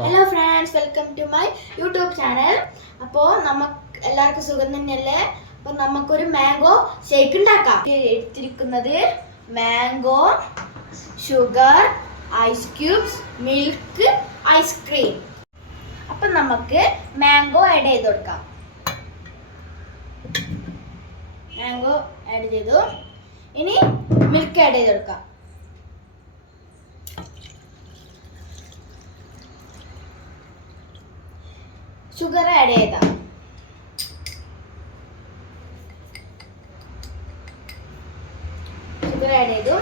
Hello friends welcome to my YouTube channel അപ്പോ നമുക്ക് എല്ലാവർക്കും സുഖം തന്നെയല്ലേ? അപ്പോൾ നമുക്കൊരു മാംഗോ ഷേക്ക് ഉണ്ടാക്കാം. എടുത്തിരിക്കുന്നത് mango sugar ice cubes milk ice cream അപ്പം നമുക്ക് മാംഗോ ആഡ് ചെയ്ത് കൊടുക്കാം. മാംഗോ ആഡ് ചെയ്തു. ഇനി മിൽക്ക് ആഡ് ചെയ്ത് കൊടുക്കാം. ഷുഗർ ആഡ് ചെയ്താ. ഷുഗർ ആഡ് ചെയ്തു.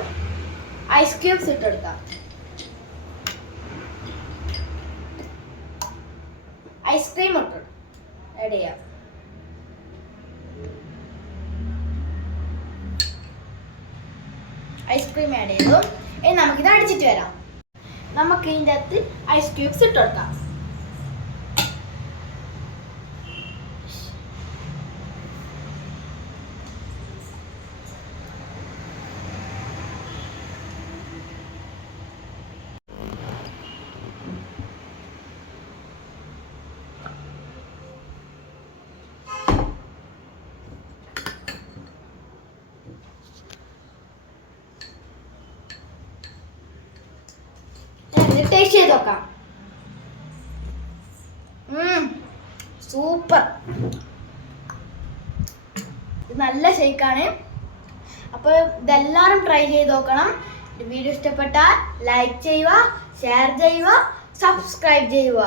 ഐസ് ക്യൂബ്സ് ഇട്ട് കൊടുക്കാം. ഐസ്ക്രീം ഇട്ടു ആഡ് ചെയ്യാം. ഐസ്ക്രീം ആഡ് ചെയ്തു. ഇനി നമുക്കിത് അടിച്ചിട്ട് വരാം. നമുക്ക് ഇതിന്റെ അകത്ത് ഐസ് ക്യൂബ്സ് ഇട്ട് കൊടുക്കാം. ടേസ്റ്റ് ചെയ്ത് നോക്കാം സൂപ്പർ നല്ല ഷേക്കാണ് അപ്പോൾ ഇതെല്ലാവരും ട്രൈ ചെയ്ത് നോക്കണം. വീഡിയോ ഇഷ്ടപ്പെട്ടാൽ ലൈക്ക് ചെയ്യുക ഷെയർ ചെയ്യുക സബ്സ്ക്രൈബ് ചെയ്യുക.